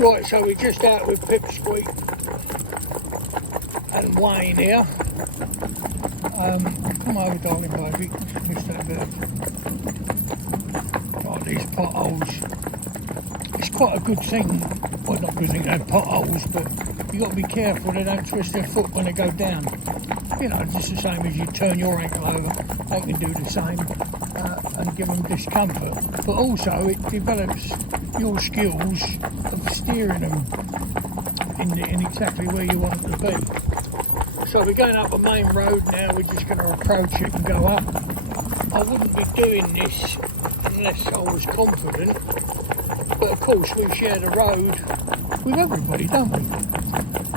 Right, so we're just out with Pipsqueak and Waine here. Come over, darling baby. Missed that bird. Right, these potholes. It's quite a good thing. Well, not a good thing to have potholes, but you've got to be careful they don't twist their foot when they go down. You know, just the same as you turn your ankle over, they can do the same and give them discomfort. But also, it develops your skills of steering them in exactly where you want them to be. So we're going up a main road now, we're just going to approach it and go up. I wouldn't be doing this unless I was confident, but of course we share the road with everybody, don't we?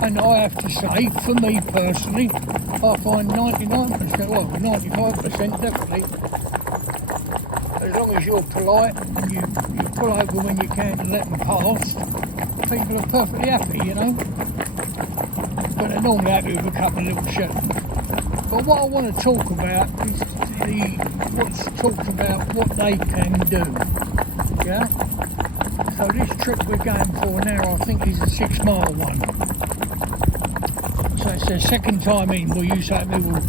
And I have to say, for me personally, I find 99%, well 95% definitely, as long as you're polite and you pull over when you can and let them pass, people are perfectly happy, you know. But they're normally happy with a couple of little shit. But what I want to talk about is what's talked about what they can do. Yeah? So this trip we're going for now, I think, is a 6-mile one. So it's their second time in. Well, you say to me, well,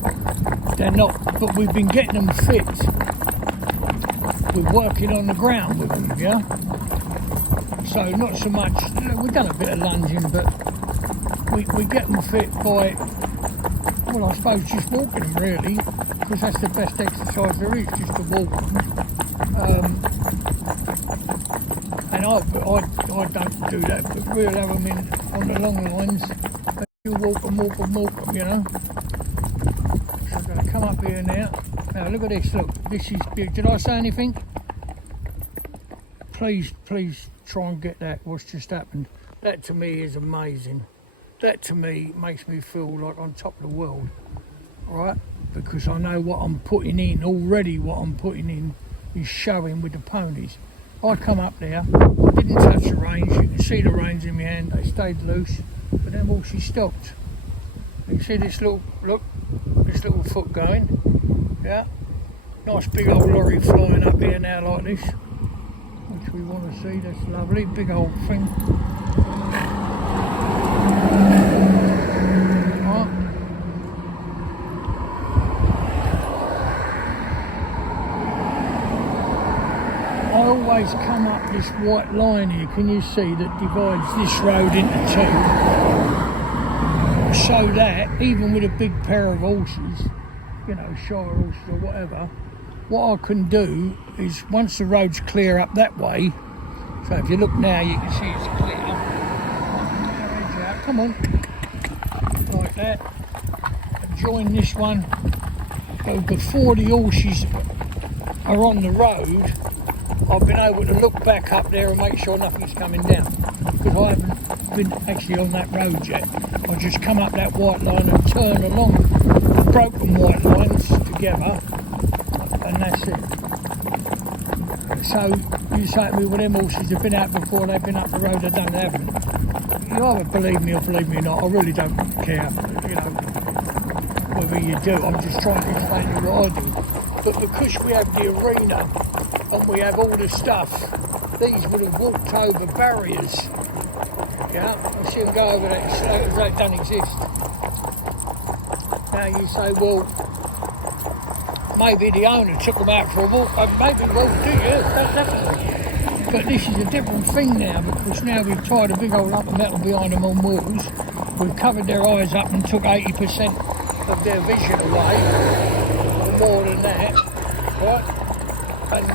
they're not, but we've been getting them fit. We're working on the ground with them, yeah? So not so much, we've done a bit of lunging, but we get them fit by, well, I suppose just walking them really, because that's the best exercise there is, just to walk them. And I don't do that, but we'll have them in on the long lines, and you walk them, you know. So I'm going to come up here now. Now look at this, look, this is big. Did I say anything? Please try and get that, what's just happened. That to me is amazing. That to me makes me feel like on top of the world, right? Because I know what I'm putting in, already what I'm putting in is showing with the ponies. I come up there, I didn't touch the reins, you can see the reins in my hand, they stayed loose, but then she stopped. You see this little, look, this little foot going, yeah? Nice big old lorry flying up here now like this, which we want to see, that's lovely, big old thing. I always come up this white line here, can you see, that divides this road into two, so that even with a big pair of horses, you know, Shire horses or whatever, what I can do is once the road's clear up that way, so if you look now you can see it's clear, come on, like that, and join this one, so before the horses are on the road, I've been able to look back up there and make sure nothing's coming down, because I haven't been actually on that road yet. I just come up that white line and turn along the broken white lines together, and that's it. So you say to me, well, them horses have been out before, they've been up the road, they don't have them. You either believe me or believe me not, I really don't care, you know, whether you do. I'm just trying to explain to you what I do. But because we have the arena and we have all the stuff, these would have walked over barriers. Yeah, I see them go over that as though it don't exist. Now you say, well, maybe the owner took them out for a walk, maybe, well, do you? Definitely. But this is a different thing now, because now we've tied a big old lump of metal behind them on wheels, we've covered their eyes up and took 80% of their vision away, or more than that, right? And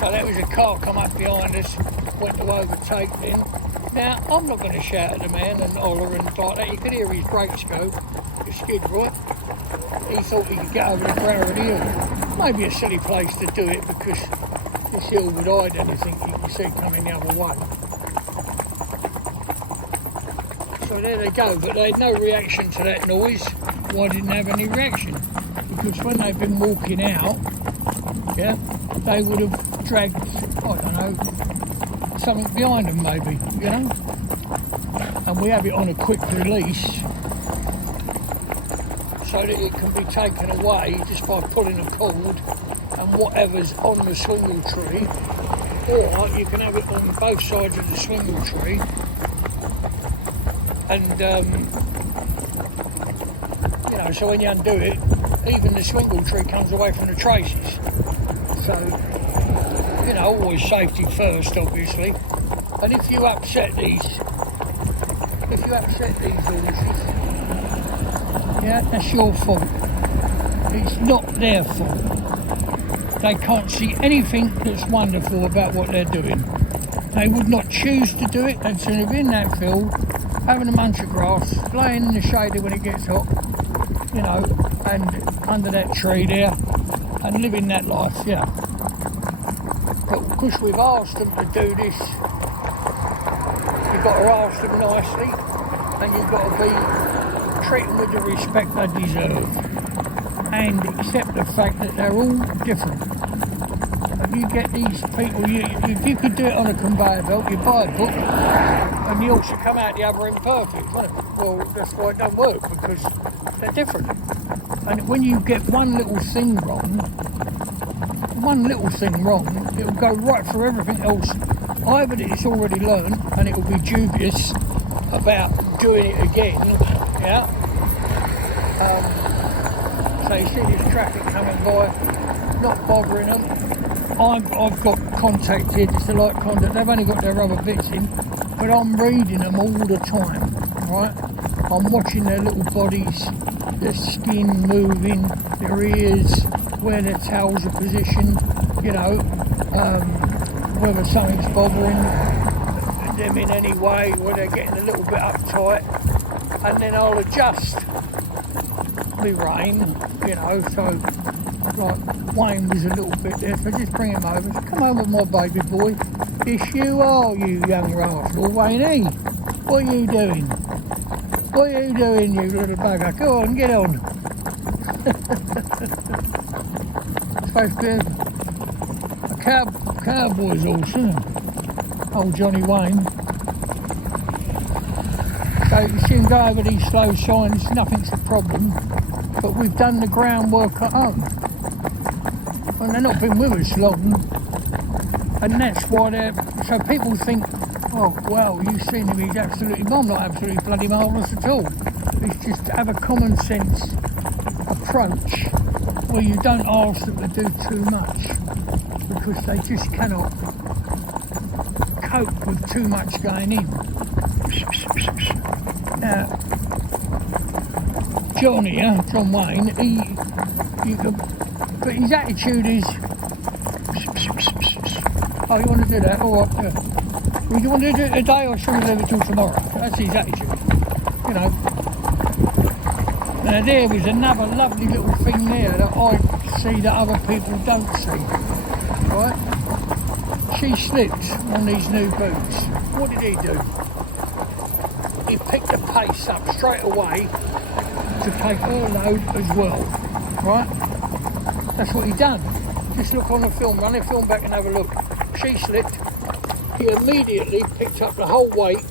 so that was a car come up behind us, went to overtake them. Now, I'm not going to shout at the man and holler and like that. You could hear his brakes go, the skid, right? He thought he could get over the brow of the hill. Maybe a silly place to do it, because this hill would hide anything you can see coming the other way. So there they go, but they had no reaction to that noise. Why didn't they have any reaction? Because when they've been walking out, yeah, they would have dragged, I don't know, something behind them maybe, you know? And we have it on a quick release, so that it can be taken away just by pulling a cord, and whatever's on the swivel tree or you can have it on both sides of the swingle tree, and you know, so when you undo it, even the swingle tree comes away from the traces. So, you know, always safety first, obviously. And if you upset these horses, yeah, that's your fault. It's not their fault. They can't see anything that's wonderful about what they're doing. They would not choose to do it. They'd sooner be in that field, having a munch of grass, laying in the shade when it gets hot, you know, and under that tree there, and living that life, yeah. But because we've asked them to do this, you've got to ask them nicely, and you've got to be treat them with the respect they deserve, and accept the fact that they're all different. And you get these people, if you could do it on a conveyor belt, you buy a book, and the horse will come out the other end perfect, won't it? Well, that's why it don't work, because they're different. And when you get one little thing wrong, it'll go right through everything else. Either that it's already learned and it will be dubious about doing it again, yeah. So you see this traffic coming by, not bothering them. I've got contacted, it's the light conduct, they've only got their rubber bits in, but I'm reading them all the time, right? I'm watching their little bodies, their skin moving, their ears, where their tails are positioned, you know, whether something's bothering them in any way, where they're getting a little bit uptight, and then I'll adjust my rein, you know, so like Waine was a little bit there, so just bring him over. So come over, my baby boy. Yes, you are, you young rascal. Waine, what are you doing? What are you doing, you little bugger? Go on, get on. It's supposed to be a cowboy's horse, isn't it? Old Johnny Waine. So you see him go over these slow signs, nothing's a problem. But we've done the groundwork at home. And they've not been with us long. And that's why so people think, oh, well, you've seen him, he's absolutely, I'm not absolutely bloody marvellous at all. It's just to have a common sense approach where you don't ask them to do too much, because they just cannot cope with too much going in. Now, Johnny, John Waine, but his attitude is, oh, you want to do that? All right, yeah. Well, you want to do it today, or shall we leave it till tomorrow? That's his attitude, you know. Now there was another lovely little thing there that I see that other people don't see, right? She slipped on these new boots. What did he do? He picked the pace up straight away to take her load as well, right? That's what he done. Just look on the film, run the film back and have a look. She slipped. He immediately picked up the whole weight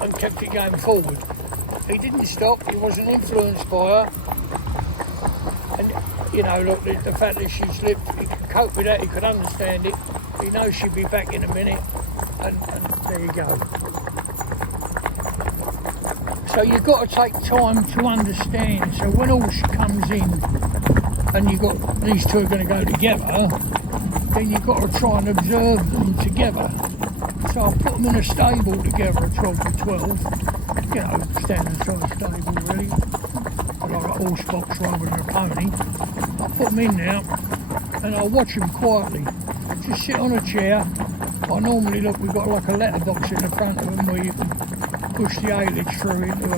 and kept it going forward. He didn't stop, he wasn't influenced by her. And, you know, look, the fact that she slipped, he could cope with that, he could understand it. He knows she'll be back in a minute, and there you go. So you've got to take time to understand. So when all comes in, and you've got these two are going to go together, then you've got to try and observe them together. So I put them in a stable together at 12 to 12, you know, standard size stable really, like a horse box rather than a pony. I put them in now, and I watch them quietly. Just sit on a chair. I normally look, we've got like a letterbox in the front of them where you can push the haylage through into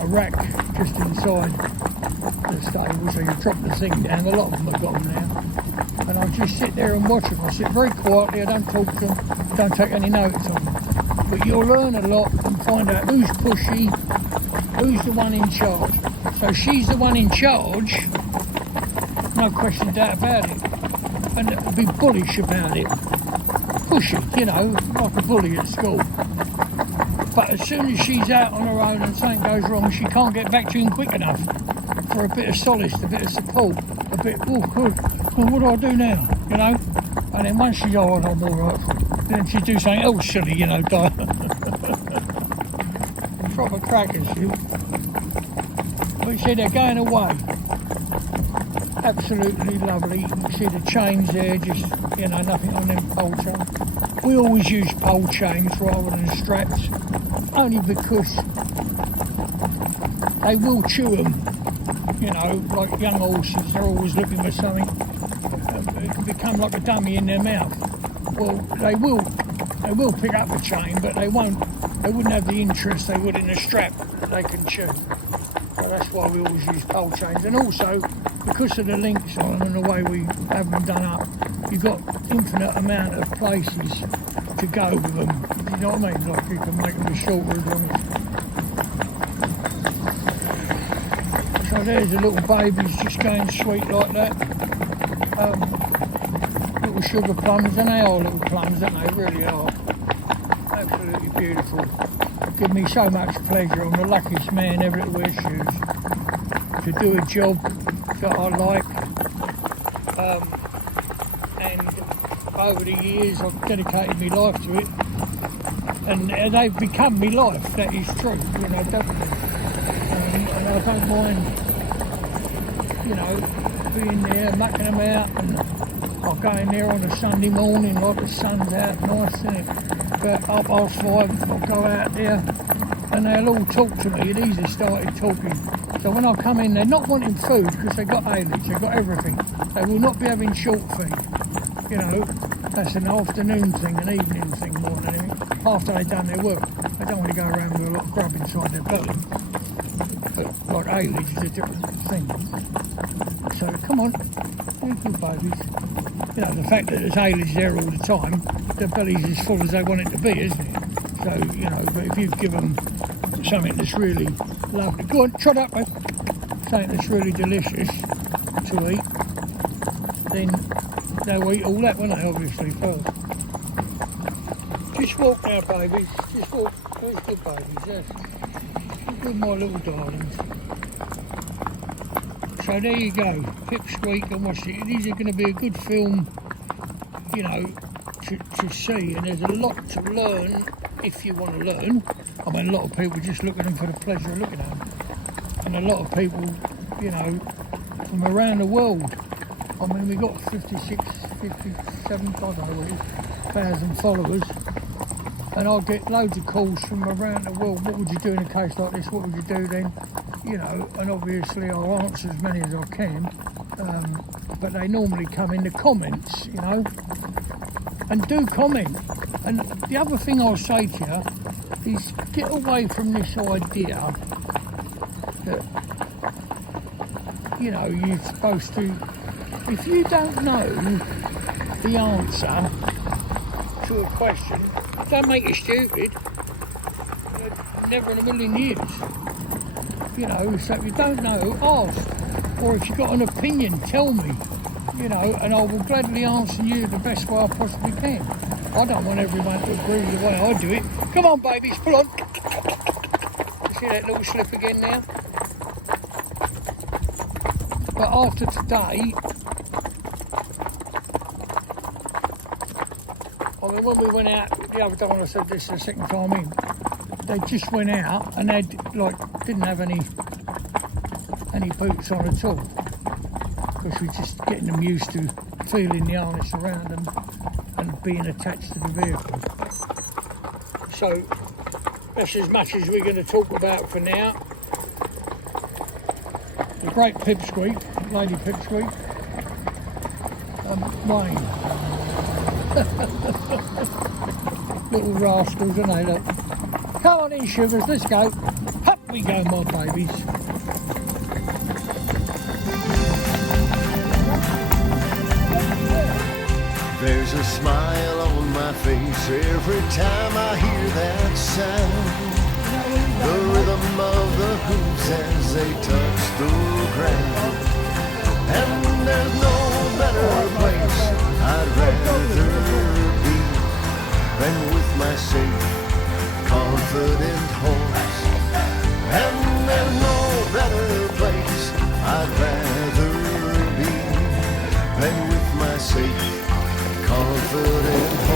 a rack just inside the stable, so you drop the thing down. A lot of them have got them now, and I just sit there and watch them. I sit very quietly, I don't talk to them, don't take any notes on them, but you'll learn a lot and find out who's pushy, who's the one in charge. So she's the one in charge, no question, doubt about it, and be bullish about it, pushy, you know, like a bully at school. But as soon as she's out on her own and something goes wrong, she can't get back to him quick enough for a bit of solace, a bit of support, a a bit, oh, what do I do now? You know? And then once she's on, I'm all right for it. Then she'd do something else silly, you know, die. Proper crackers, you. But you see, they're going away. Absolutely lovely. You can see the chains there, just, you know, nothing on them pole chains. We always use pole chains rather than straps, only because they will chew them. You know, like young horses, they're always looking for something. It can become like a dummy in their mouth. Well, they will pick up the chain, but they wouldn't have the interest they would in a strap that they can chew. So that's why we always use pole chains. And also, because of the links on them and the way we have them done up, you've got infinite amount of places to go with them. You know what I mean? Like you can make them as shorter as long as. So there's the little babies just going sweet like that. Little sugar plums, and they are little plums, aren't they? Really are. Absolutely beautiful. Give me so much pleasure. I'm the luckiest man ever to wear shoes. To do a job that I like. And over the years I've dedicated my life to it. And they've become my life, that is true, you know, definitely. And I don't mind, you know, being there, mucking them out, and I'll go in there on a Sunday morning, like the sun's out, nice, isn't it? But 5:30, I'll go out there, and they'll all talk to me. These have started talking. So when I come in, they're not wanting food because they've got ailage, they've got everything. They will not be having short feed. You know, that's an afternoon thing, an evening thing more than anything. After they've done their work, they don't want to go around with a lot of grub inside their belly. But like ailage is a different thing. So come on, they're good babies. You know, the fact that there's ailage there all the time, their belly's as full as they want it to be, isn't it? So, you know, but if you give them something that's really lovely, go on, trot up, mate. Something that's really delicious to eat, then they'll eat all that, won't they, obviously, first. Just walk now, babies, just walk. Those good babies, yes. Good, my little darlings. So there you go, Pipsqueak and Waine. These are going to be a good film, you know, to see, and there's a lot to learn if you want to learn. I mean, a lot of people just look at them for the pleasure of looking at them, and a lot of people, you know, from around the world. I mean, we've got 56, 57, I don't know what it is, 1,000 followers, and I'll get loads of calls from around the world. What would you do in a case like this? What would you do then? You know, and obviously I'll answer as many as I can, but they normally come in the comments, you know, and do comment. And the other thing I'll say to you is get away from this idea that, you know, you're supposed to, if you don't know the answer to a question, don't make you stupid. Never in a million years. You know, so if you don't know, ask. Or if you've got an opinion, tell me. You know, and I will gladly answer you the best way I possibly can. I don't want everyone to agree with the way I do it. Come on, babies, pull on. You see that little slip again now? But after today, I mean, when we went out the other time, I said this the second time in, they just went out and they didn't have any boots on at all, because we're just getting them used to feeling the harness around them and being attached to the vehicle. So that's as much as we're going to talk about for now. The great Pipsqueak, Lady Pipsqueak, Waine. Little rascals, aren't they? Look. Come on in, sugars, let's go. Up we go, my babies. There's a smile on my face every time I hear that sound. The rhythm of the hooves as they touch the ground. And there's no better place I'd rather be than with my safe, confident horse. And there's no better place I'd rather be and with my safe, confident